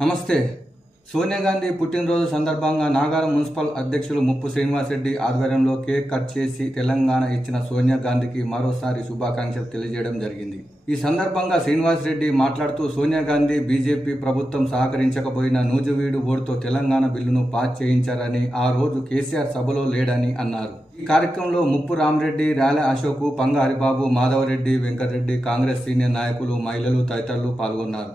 నమస్తే. సోనియా గాంధీ పుట్టినరోజు సందర్భంగా నాగారం మున్సిపల్ అధ్యక్షులు ముప్పు శ్రీనివాసరెడ్డి ఆధ్వర్యంలో కేక్ కట్ చేసి తెలంగాణ ఇచ్చిన సోనియా గాంధీకి మరోసారి శుభాకాంక్షలు తెలియజేయడం జరిగింది. ఈ సందర్భంగా శ్రీనివాసరెడ్డి మాట్లాడుతూ సోనియా గాంధీ బీజేపీ ప్రభుత్వం సహకరించకపోయిన నూజువీడు ఓటుతో తెలంగాణ బిల్లును పాస్ చేయించారని ఆ రోజు కేసీఆర్ సభలో లేడని అన్నారు. ఈ కార్యక్రమంలో ముప్పు రామరెడ్డి ర్యాల అశోక్ పంగ హరిబాబు మాధవరెడ్డి వెంకటరెడ్డి కాంగ్రెస్ సీనియర్ నాయకులు మహిళలు తదితరులు పాల్గొన్నారు.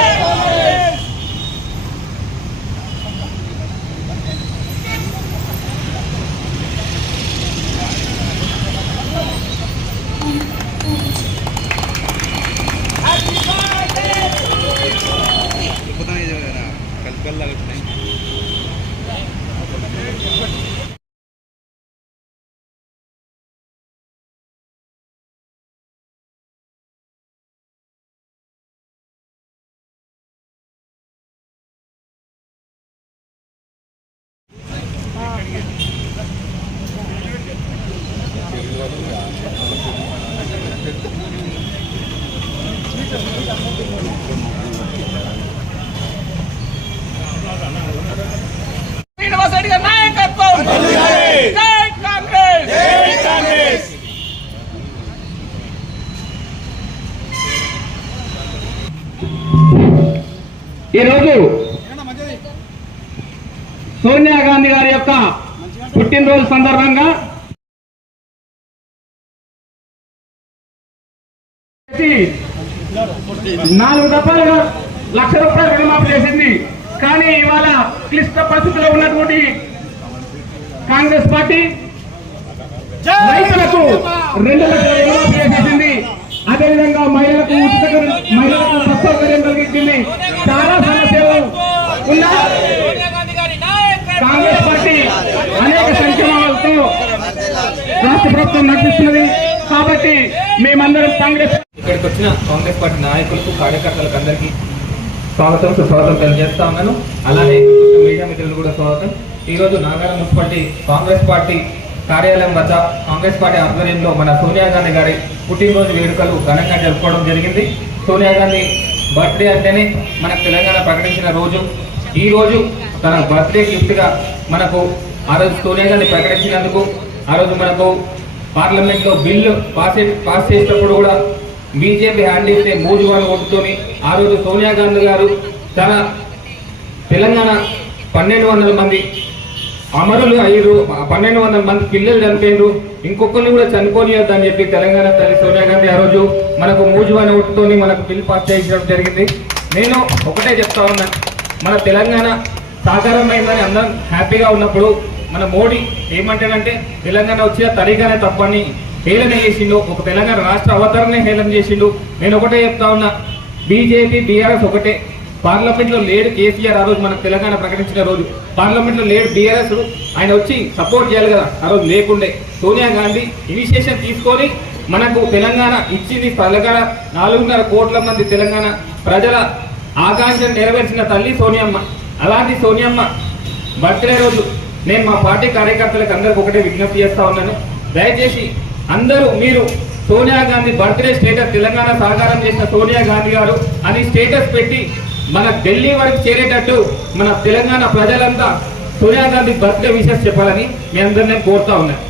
నాయకత్వం రెడ్డి గారి నాయకత్వం జై కాంగ్రెస్ ఈరోజు సోనియా గాంధీ గారి యొక్క పుట్టినరోజు సందర్భంగా నాలుగు దఫాలుగా లక్ష రూపాయలు రుణమాఫీ చేసింది. కానీ ఇవాళ క్లిష్ట పరిస్థితిలో ఉన్నటువంటి కాంగ్రెస్ పార్టీ రైతులకు రెండు లక్షల రుణమాఫీ చేసేసింది అదేవిధంగా మహిళలకు ఉచిత మహిళలకు బస్ సౌకర్యం కలిగించింది చాలా సమస్యలు ఉన్న సోనియా గాంధీ గారి నాయకత్వం కాంగ్రెస్ పార్టీ అనేక సంక్షేమాలతో రాష్ట్ర ప్రభుత్వం నడిపిస్తున్నది. కాబట్టి మేమందరం కాంగ్రెస్ ఇక్కడికి వచ్చిన కాంగ్రెస్ పార్టీ నాయకులకు కార్యకర్తలకు అందరికీ స్వాగతం సుస్వాగతం తెలియజేస్తా ఉన్నాను. అలానే మీడియా మిత్రులు కూడా స్వాగతం. ఈ రోజు నాగారం మున్సిపాలిటీ కాంగ్రెస్ పార్టీ కార్యాలయం వద్ద కాంగ్రెస్ పార్టీ ఆధ్వర్యంలో మన సోనియా గాంధీ గారి పుట్టినరోజు వేడుకలు ఘనంగా జరుపుకోవడం జరిగింది. సోనియా గాంధీ బర్త్డే అంటేనే మనకు తెలంగాణ ప్రకటించిన రోజు. ఈ రోజు తన బర్త్డే గిఫ్ట్గా మనకు ఆ రోజు సోనియా గాంధీ ప్రకటించినందుకు ఆ రోజు మనకు పార్లమెంట్లో బిల్లు పాస్ పాస్ చేసినప్పుడు కూడా బీజేపీ హ్యాండ్ ఇస్తే మూడు వాళ్ళు ఓటుతోని ఆ రోజు సోనియా గాంధీ గారు తన తెలంగాణ పన్నెండు వందల మంది అమరులు అయ్యారు పన్నెండు వందల మంది పిల్లలు చనిపోయారు ఇంకొకరిని కూడా చనిపోనియొద్దని చెప్పి తెలంగాణ తల్లి సోనియా గాంధీ ఆ రోజు మనకు మూజువాని ఓటుతోని మనకు బిల్ పాస్ చేయించడం జరిగింది. నేను ఒకటే చెప్తా ఉన్నాను మన తెలంగాణ సాకారమైందని అందరం హ్యాపీగా ఉన్నప్పుడు మన మోడీ ఏమంటాడంటే తెలంగాణ వచ్చిన తరీగానే తప్పని హేళన చేసిండు. ఒక తెలంగాణ రాష్ట్ర అవతరణే హేళన చేసిండు. నేను ఒకటే చెప్తా ఉన్నా బీజేపీ బీఆర్ఎస్ ఒకటే. పార్లమెంట్లో లేడు కేసీఆర్ ఆ రోజు మనకు తెలంగాణ ప్రకటించిన రోజు. పార్లమెంట్లో లేడు బీఆర్ఎస్ ఆయన వచ్చి సపోర్ట్ చేయాలి కదా ఆ రోజు లేకుండే. సోనియా గాంధీ ఇనిషియేషన్ తీసుకొని మనకు తెలంగాణ ఇచ్చింది తెలంగాణ నాలుగున్నర కోట్ల మంది తెలంగాణ ప్రజల ఆకాంక్షను నెరవేర్చిన తల్లి సోనియమ్మ. అలాంటి సోనియమ్మ బర్త్డే రోజు నేను మా పార్టీ కార్యకర్తలకు అందరికి ఒకటే విజ్ఞప్తి చేస్తా ఉన్నాను. దయచేసి అందరూ మీరు సోనియా గాంధీ బర్త్డే స్టేటస్ తెలంగాణ సహకారం చేసిన సోనియా గాంధీ గారు అని స్టేటస్ పెట్టి మన ఢిల్లీ వరకు చేరేటట్టు మన తెలంగాణ ప్రజలంతా సోనియా గాంధీ బర్త్డే విషయం చెప్పాలని మీ అందరినీ కోరుతా ఉన్నాను